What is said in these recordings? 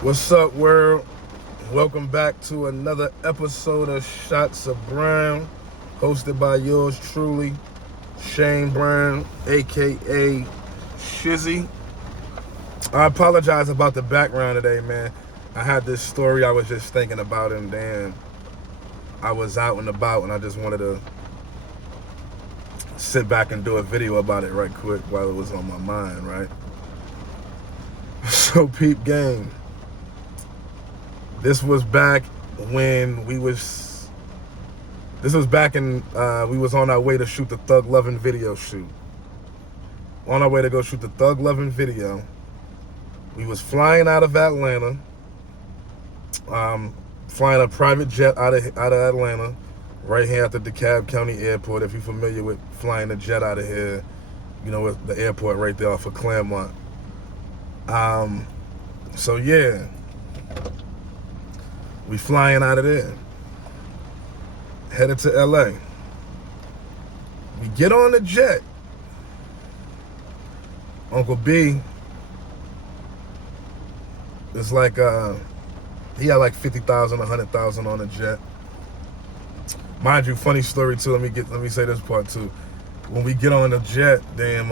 What's up, world? Welcome back to another episode of Shots of Brown, hosted by yours truly, Shayne Brown, aka Shizzy. I apologize about the background today, man. I had this story I was just thinking about, and then I was out and about, and I just wanted to sit back and do a video about it right quick while it was on my mind, right? So, peep game. This was back when we was on our way to shoot the Thug Lovin' video shoot. On our way to go shoot the Thug Lovin' video. We was flying out of Atlanta, flying a private jet out of Atlanta, right here at the DeKalb County Airport. If you're familiar with flying a jet out of here, you know, the airport right there off of Claremont. So yeah. We flying out of there, headed to LA. We get on the jet. Uncle B is like, he had like 50,000, 100,000 on the jet. Mind you, funny story too. Let me say this part too. When we get on the jet, they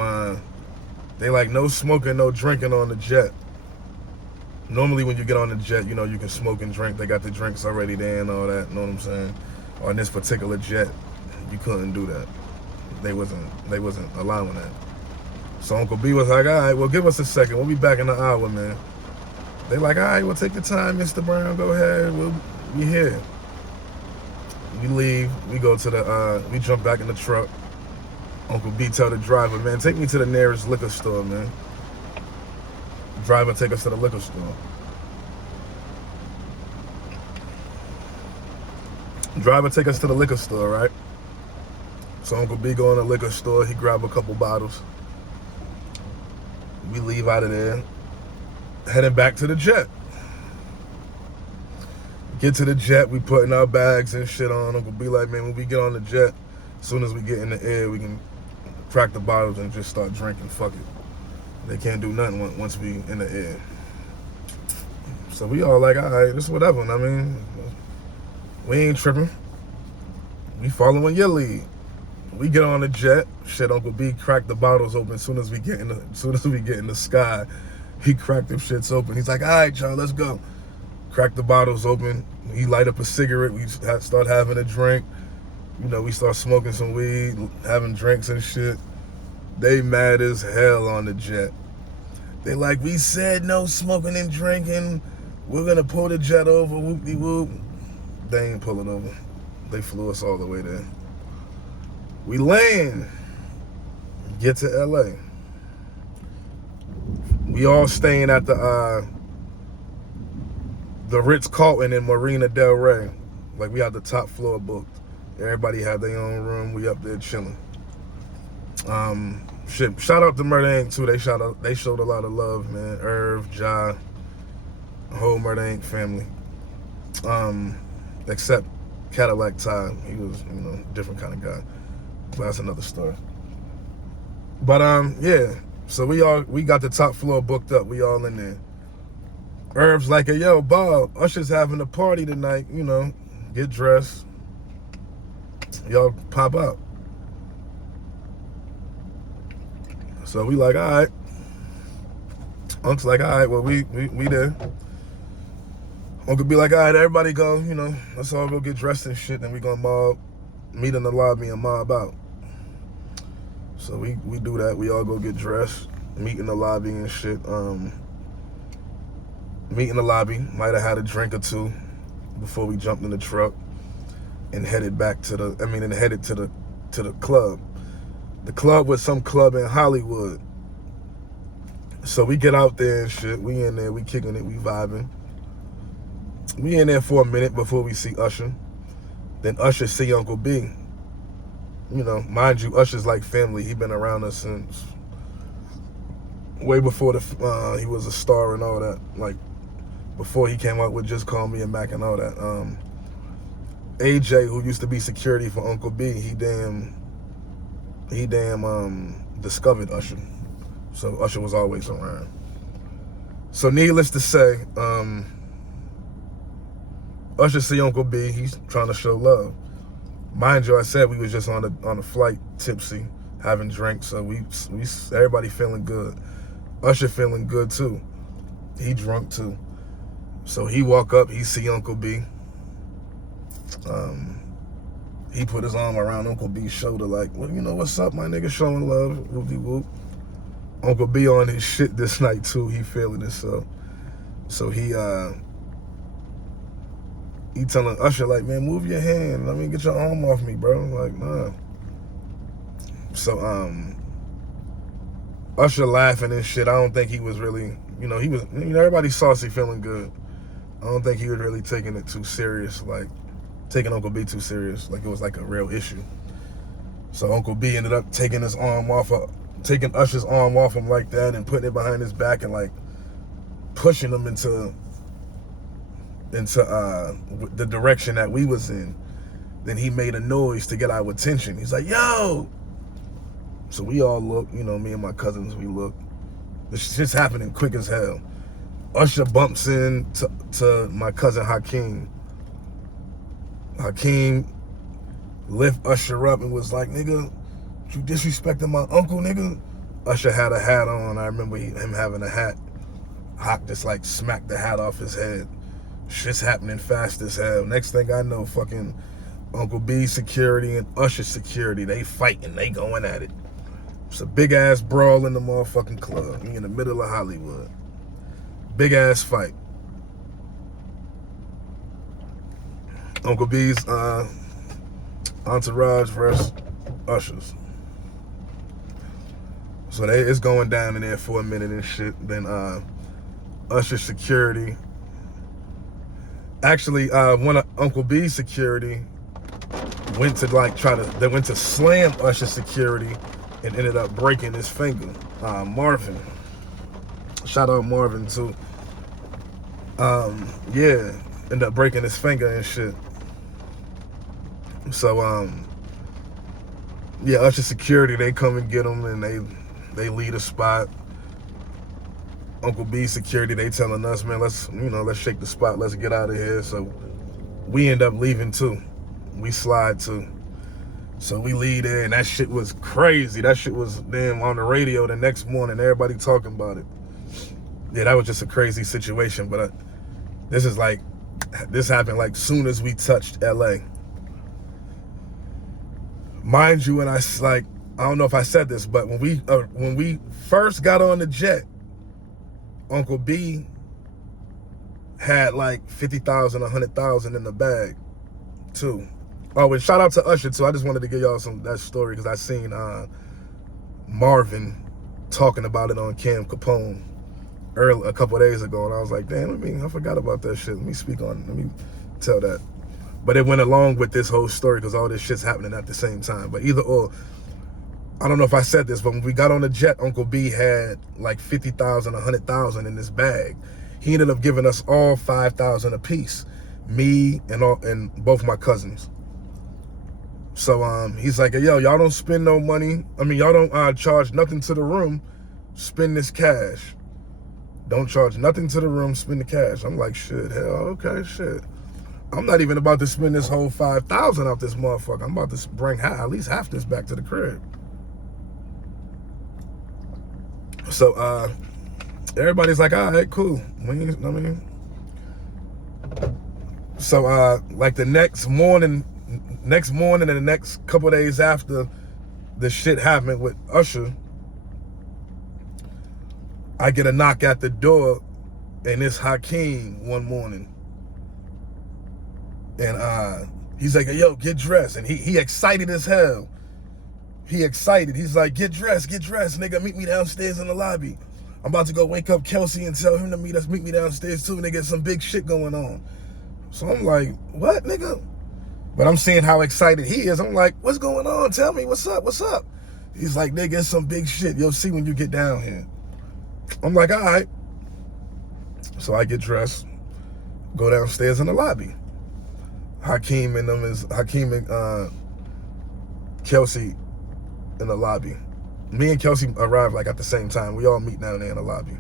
like no smoking, no drinking on the jet. Normally when you get on the jet, you know, you can smoke and drink. They got the drinks already there and all that, you know what I'm saying? On this particular jet, you couldn't do that. They wasn't allowing that. So Uncle B was like, all right, well, give us a second. We'll be back in an hour, man. They like, all right, well, take your time, Mr. Brown. Go ahead. We'll be here. We leave. We go to we jump back in the truck. Uncle B tell the driver, man, take me to the nearest liquor store, man. Driver take us to the liquor store. Driver take us to the liquor store, right? So Uncle B go in the liquor store. He grab a couple bottles. We leave out of there, heading back to the jet. Get to the jet. We putting our bags and shit on. Uncle B like, man, when we get on the jet, as soon as we get in the air, we can crack the bottles and just start drinking. Fuck it. They can't do nothing once we in the air. So we all like, all right, this is whatever. I mean, we ain't tripping. We following your lead. We get on the jet. Shit, Uncle B cracked the bottles open as soon as we get in the sky. He cracked them shits open. He's like, all right, y'all, let's go. Crack the bottles open. He light up a cigarette. We start having a drink. You know, we start smoking some weed, having drinks and shit. They mad as hell on the jet. They like, we said no smoking and drinking. We're gonna pull the jet over, whoop-de-whoop. They ain't pulling over. They flew us all the way there. We land, get to LA. We all staying at the Ritz-Carlton in Marina Del Rey. Like, we had the top floor booked. Everybody had their own room. We up there chilling. Shit, shout out to Murder Inc. too. They showed a lot of love, man. Irv, Ja, the whole Murder Inc. family. Except Cadillac Ty. He was, you know, different kind of guy. But that's another story. But yeah. So we got the top floor booked up. We all in there. Irv's like, hey, yo, Bob, Usher's having a party tonight, you know. Get dressed. Y'all pop out. So we like, all right. Unc's like, all right, well, we there. Uncle be like, all right, everybody go, you know, let's all go get dressed and shit, and we gonna meet in the lobby and mob out. So we do that. We all go get dressed, meet in the lobby and shit. Meet in the lobby, might have had a drink or two before we jumped in the truck and headed back to the club. The club was some club in Hollywood. So we get out there and shit. We in there, we kicking it, we vibing. We in there for a minute before we see Usher. Then Usher see Uncle B. You know, mind you, Usher's like family. He been around us since way before he was a star and all that. Like, before he came out with Just Call Me a Mac and all that. AJ, who used to be security for Uncle B, he damn discovered Usher. So Usher was always around. So needless to say, Usher see Uncle B. He's trying to show love. Mind you, I said we was just on a flight, tipsy, having drinks. So we everybody feeling good. Usher feeling good too. He drunk too. So he walk up. He see Uncle B. He put his arm around Uncle B's shoulder like, well, you know what's up, my nigga, showing love. Whoop-de-whoop. Uncle B on his shit this night too. He feeling it. So he telling Usher like, man, move your hand. Let me get your arm off me, bro. Like, nah. So Usher laughing and shit. I don't think he was really, he was, everybody saucy, feeling good. I don't think he was really taking it too serious, like taking Uncle B too serious, like it was like a real issue. So Uncle B ended up taking Usher's arm off him like that and putting it behind his back and like pushing him into the direction that we was in. Then he made a noise to get our attention. He's like, yo. So we all look, me and my cousins, we look. This shit's happening quick as hell. Usher bumps in to my cousin Hakeem. Hakeem lift Usher up and was like, nigga, you disrespecting my uncle, nigga? Usher had a hat on. I remember him having a hat. Hawk just like smacked the hat off his head. Shit's happening fast as hell. Next thing I know, fucking Uncle B security and Usher security, they fighting, they going at it. It's a big ass brawl in the motherfucking club. We in the middle of Hollywood. Big ass fight. Uncle B's entourage versus Usher's. So it's going down in there for a minute and shit. Then Usher security. Actually, one of Uncle B's security went to slam Usher security and ended up breaking his finger. Marvin. Shout out Marvin too. Yeah, ended up breaking his finger and shit. So yeah, Usher security, they come and get him and they leave the spot. Uncle B security, they telling us, man, let's shake the spot, let's get out of here. So we end up leaving too. We slide too. So we leave there, and that shit was crazy. That shit was damn on the radio the next morning, everybody talking about it. Yeah, that was just a crazy situation. But this happened like soon as we touched LA. Mind you, and I don't know if I said this, but when we first got on the jet, Uncle B had like 50,000, 100,000 in the bag too. Oh, and shout out to Usher too. I just wanted to give y'all that story because I seen Marvin talking about it on Cam Capone a couple of days ago, and I was like, damn, I forgot about that shit. Let me tell that. But it went along with this whole story because all this shit's happening at the same time. But either or, I don't know if I said this, but when we got on the jet, Uncle B had like 50,000, 100,000 in this bag. He ended up giving us all 5,000 apiece, me and both my cousins. So he's like, yo, y'all don't spend no money. Y'all don't charge nothing to the room. Spend this cash. Don't charge nothing to the room. Spend the cash. I'm like, shit, hell, okay, shit. I'm not even about to spend this whole 5,000 off this motherfucker. I'm about to bring at least half this back to the crib. So everybody's like, all right, cool. So like the next morning and the next couple of days after the shit happened with Usher, I get a knock at the door, and it's Hakeem one morning. And he's like, yo, get dressed. And he excited as hell. He excited. He's like, get dressed, nigga. Meet me downstairs in the lobby. I'm about to go wake up Kelsey and tell him to meet me downstairs too, nigga. Some big shit going on. So I'm like, what, nigga? But I'm seeing how excited he is. I'm like, what's going on? Tell me, what's up? He's like, nigga, it's some big shit. You'll see when you get down here. I'm like, all right. So I get dressed, go downstairs in the lobby. Hakeem and Kelsey in the lobby. Me and Kelsey arrived like at the same time. We all meet down there in the lobby.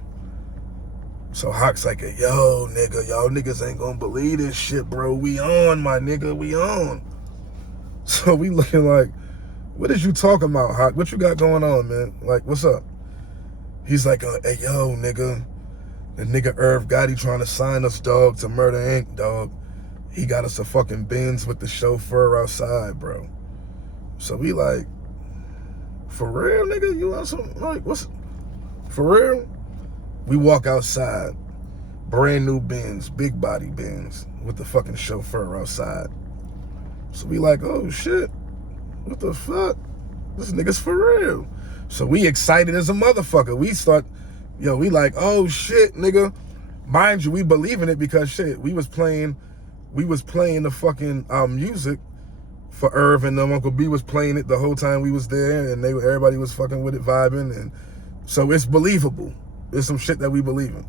So Hawk's like, yo, nigga, y'all niggas ain't gonna believe this shit, bro. We on, my nigga, we on. So we looking like, what is you talking about, Hawk? What you got going on, man? Like, what's up? He's like, hey, yo, nigga, the nigga Irv Gotti trying to sign us, dog, to Murder Inc., dog. He got us a fucking Benz with the chauffeur outside, bro. So we like, for real, nigga? You want some, like, what's, for real? We walk outside, brand new Benz, big body Benz, with the fucking chauffeur outside. So we like, oh shit, what the fuck? This nigga's for real. So we excited as a motherfucker. We start, we like, oh shit, nigga. Mind you, we believe in it because shit, we was playing the fucking music for Irv, and Uncle B was playing it the whole time we was there, and everybody was fucking with it, vibing, and so it's believable. It's some shit that we believe in.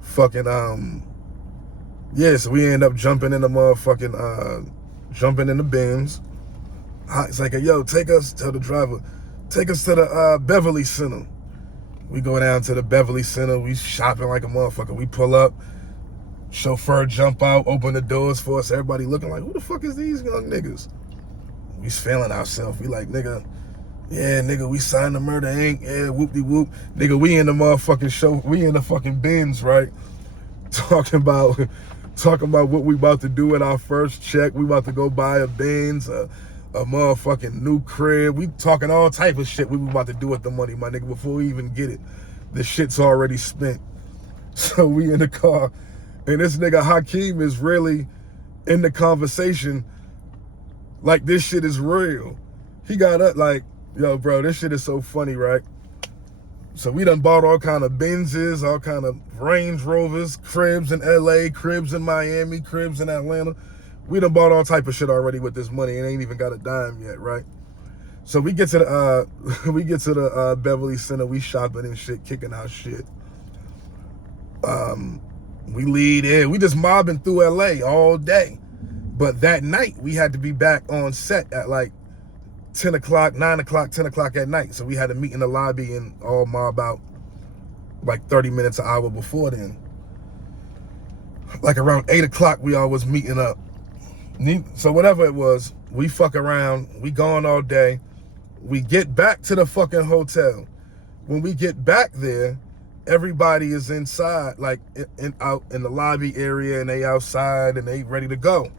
Fucking, so we end up jumping in the motherfucking, jumping in the Benz. It's like, yo, tell the driver, take us to the Beverly Center. We go down to the Beverly Center. We shopping like a motherfucker. We pull up, chauffeur jump out, open the doors for us. Everybody looking like, who the fuck is these young niggas? We feeling ourselves. We like, nigga, yeah, nigga, we signed the Murder Inc. Yeah, whoop-de-whoop. Nigga, we in the motherfucking show. We in the fucking Benz, right? Talking about what we about to do in our first check. We about to go buy a Benz, a motherfucking new crib. We talking all type of shit we about to do with the money, my nigga, before we even get it. The shit's already spent. So we in the car, and this nigga Hakeem is really in the conversation like this shit is real. He got up like, yo, bro, this shit is so funny, right? So we done bought all kind of Benzes, all kind of Range Rovers, cribs in LA, cribs in Miami, cribs in Atlanta. We done bought all type of shit already with this money and ain't even got a dime yet, right? So we get to the Beverly Center, we shopping and shit, kicking our shit. We lead in, we just mobbing through LA all day. But that night we had to be back on set at like 10 o'clock, 9 o'clock, 10 o'clock at night. So we had to meet in the lobby and all mob out like 30 minutes, an hour before then. Like around 8 o'clock, we all was meeting up. So whatever it was, we fuck around, we gone all day. We get back to the fucking hotel. When we get back there, everybody is inside, like out in the lobby area, and they outside and they ready to go.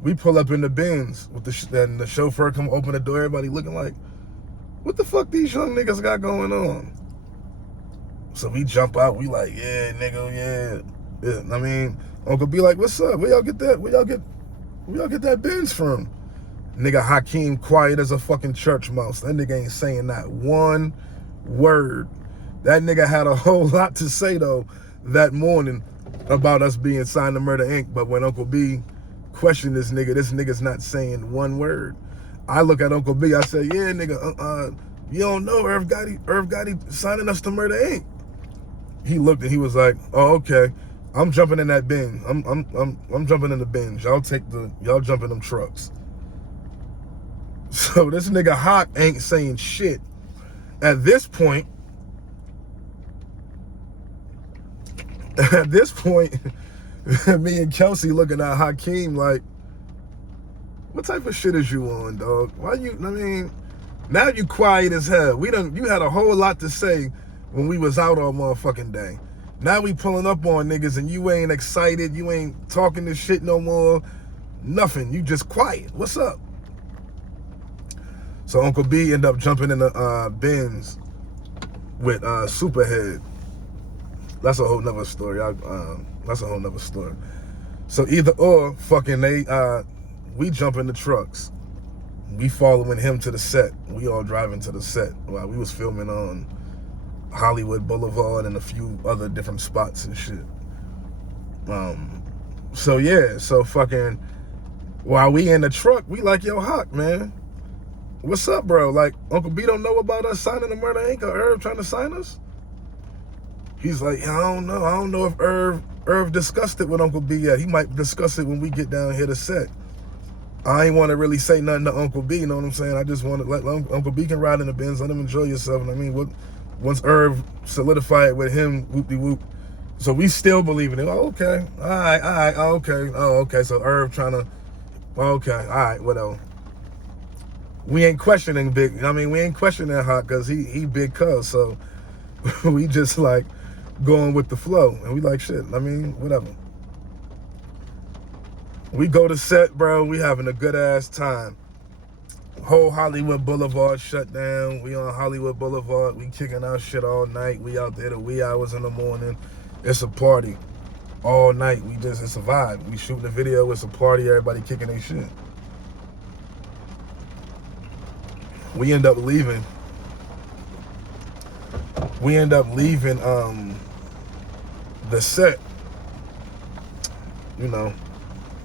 We pull up in the Benz with and the chauffeur come open the door. Everybody looking like, what the fuck these young niggas got going on? So we jump out. We like, yeah, nigga, yeah. I mean, Uncle B like, what's up? Where y'all get that? Where y'all get that Benz from? Nigga Hakeem quiet as a fucking church mouse. That nigga ain't saying not one word. That nigga had a whole lot to say though that morning about us being signed to Murder Inc. But when Uncle B questioned this nigga's not saying one word. I look at Uncle B, I say, yeah, nigga, you don't know Irv Gotti signing us to Murder Inc. He looked and he was like, oh, okay. I'm jumping in that Benz. I'm jumping in the Benz. Y'all jump in them trucks. So this nigga Hawk ain't saying shit. At this point, me and Kelsey looking at Hakeem like, what type of shit is you on, dog? Now you quiet as hell. You had a whole lot to say when we was out all motherfucking day. Now we pulling up on niggas and you ain't excited, you ain't talking this shit no more, nothing. You just quiet. What's up? So Uncle B ended up jumping in the Benz with Superhead. That's a whole nother story. That's a whole nother story. So either or, fucking we jump in the trucks. We following him to the set. We all driving to the set while we was filming on Hollywood Boulevard and a few other different spots and shit. So fucking while we in the truck, we like, yo, Hawk, man, what's up, bro? Like, Uncle B don't know about us signing the Murder Inc. or Irv trying to sign us? He's like, yeah, I don't know. I don't know if Irv discussed it with Uncle B yet. He might discuss it when we get down here to set. I ain't want to really say nothing to Uncle B, you know what I'm saying? I just want to let Uncle B can ride in the Benz, let him enjoy yourself. And I mean, once Irv solidified with him, whoop-de-whoop, So we still believe in it. Oh, okay. All right. Oh, okay. Oh, okay. So Irv trying to, okay. All right, whatever. We ain't questioning Big, I mean, we ain't questioning Hawk because he big cuz. So we just like going with the flow. And we like, shit, I mean, whatever. We go to set, bro. We having a good ass time. Whole Hollywood Boulevard shut down. We on Hollywood Boulevard. We kicking our shit all night. We out there the wee hours in the morning. It's a party all night. It's a vibe. We shooting a video. It's a party. Everybody kicking their shit. We end up leaving. The set, you know,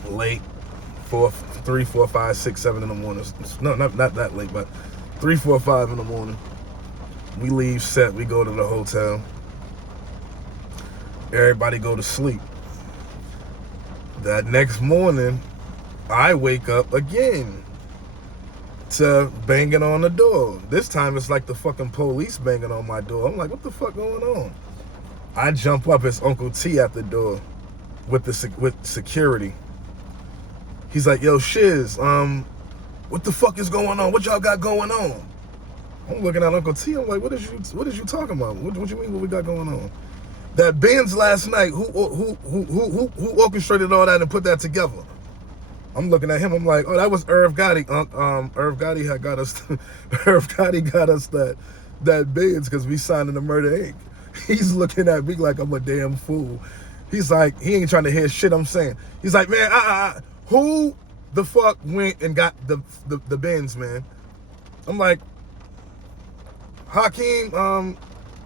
late. 3, 4, 5, 6, 7 in the morning. No, not that late, but 3, 4, 5 in the morning. We leave set. We go to the hotel. Everybody go to sleep. That next morning, I wake up again to banging on the door. This time it's like the fucking police banging on my door. I'm like, what the fuck going on? I jump up. It's Uncle T at the door with security. He's like, yo, Shiz, what the fuck is going on? What y'all got going on? I'm looking at Uncle T. I'm like, what is you talking about? What you mean? What we got going on? That Benz last night. Who orchestrated all that and put that together? I'm looking at him. I'm like, oh, that was Irv Gotti. Irv Gotti had got us. Irv Gotti got us that Benz because we signed in the Murder Inc. He's looking at me like I'm a damn fool. He's like, he ain't trying to hear shit I'm saying. He's like, man, who the fuck went and got the Benz, man? I'm like, Hakeem,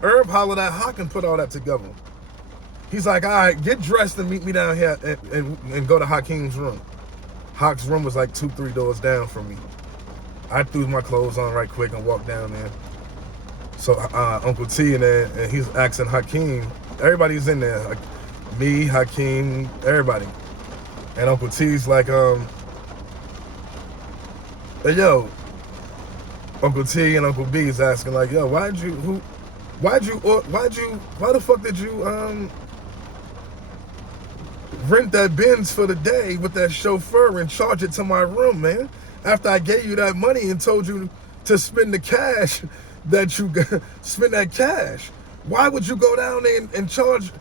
Herb hollered at Hawk and put all that together. He's like, all right, get dressed and meet me down here and go to Hakeem's room. Hawk's room was like 2, 3 doors down from me. I threw my clothes on right quick and walked down there. So Uncle T in there, and he's asking Hakeem. Everybody's in there, like me, Hakeem, everybody. And Uncle T's like, hey, yo, Uncle T and Uncle B is asking like, yo, why the fuck did you rent that Benz for the day with that chauffeur and charge it to my room, man? After I gave you that money and told you to spend the cash spend that cash. Why would you go down there and charge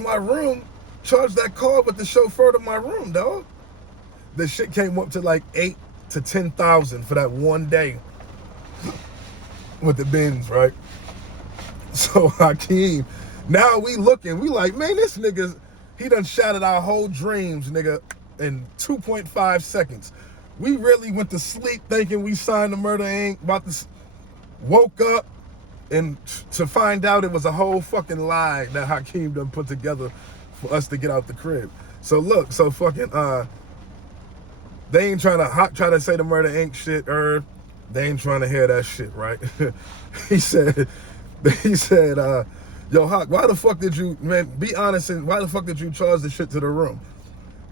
my room, charge that car with the chauffeur to my room, dog? The shit came up to like 8 to 10,000 for that one day with the Benz, right? So Hakeem, now we looking, we like, man, this nigga, he done shattered our whole dreams, nigga, in 2.5 seconds. We really went to sleep thinking we signed the Murder Inc. Woke up and to find out it was a whole fucking lie that Hakeem done put together for us to get out the crib. So look, so fucking they ain't trying to say the Murder Inc. shit, they ain't trying to hear that shit, right? he said, yo, Hawk, why the fuck did you, man, be honest, and why the fuck did you charge the shit to the room?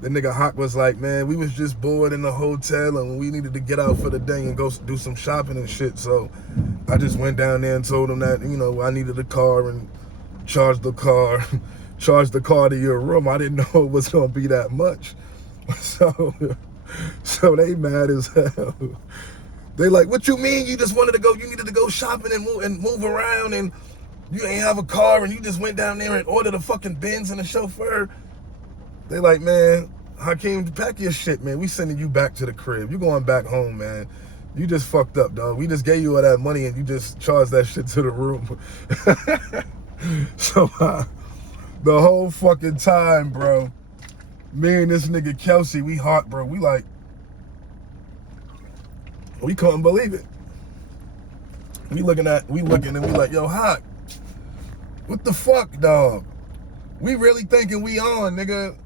The nigga Hawk was like, man, we was just bored in the hotel and we needed to get out for the day and go do some shopping and shit. So I just went down there and told him that, you know, I needed a car and charged the car to your room. I didn't know it was gonna be that much. So they mad as hell. They like, what you mean? You needed to go shopping and move around and you ain't have a car and you just went down there and ordered a fucking Benz and a chauffeur. They like, man, Hakeem, pack your shit, man. We sending you back to the crib. You going back home, man. You just fucked up, dog. We just gave you all that money and you just charged that shit to the room. So the whole fucking time, bro, me and this nigga Kelsey, we hot, bro. We couldn't believe it. We looking and we like, yo, Hawk, what the fuck, dog? We really thinking we on, nigga.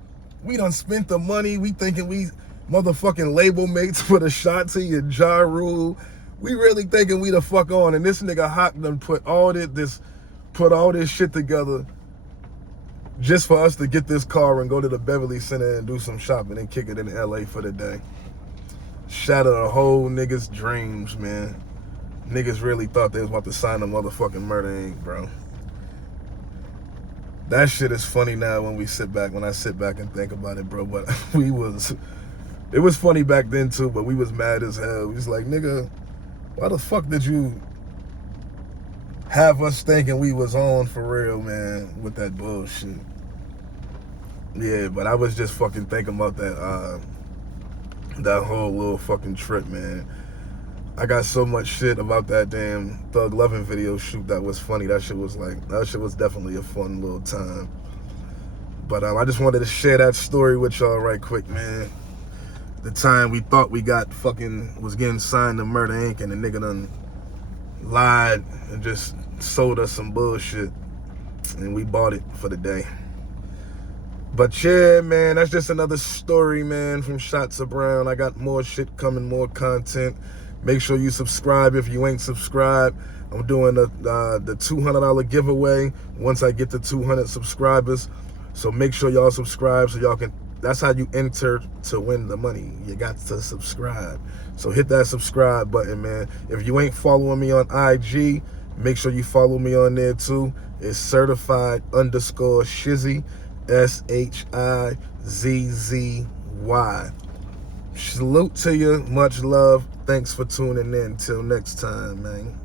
We done spent the money. We thinking we motherfucking label mates for the Shanti and Ja Rule. We really thinking we the fuck on. And this nigga Hawk done put all this shit together just for us to get this car and go to the Beverly Center and do some shopping and kick it in LA for the day. Shattered a whole niggas' dreams, man. Niggas really thought they was about to sign a motherfucking Murder Inc., bro. That shit is funny now when I sit back and think about it, bro. But it was funny back then too, but we was mad as hell. We was like, nigga, why the fuck did you have us thinking we was on for real, man, with that bullshit? Yeah, but I was just fucking thinking about that whole little fucking trip, man. I got so much shit about that damn Thug Lovin' video shoot that was funny. That shit was definitely a fun little time. But I just wanted to share that story with y'all right quick, man. The time we thought we was getting signed to Murder Inc. and the nigga done lied and just sold us some bullshit. And we bought it for the day. But yeah, man, that's just another story, man, from Shots of Brown. I got more shit coming, more content. Make sure you subscribe if you ain't subscribed. I'm doing the $200 giveaway once I get to 200 subscribers. So make sure y'all subscribe so y'all can, that's how you enter to win the money. You got to subscribe. So hit that subscribe button, man. If you ain't following me on IG, make sure you follow me on there too. It's certified_Shizzy, SHIZZY. Salute to you. Much love. Thanks for tuning in. Till next time, man.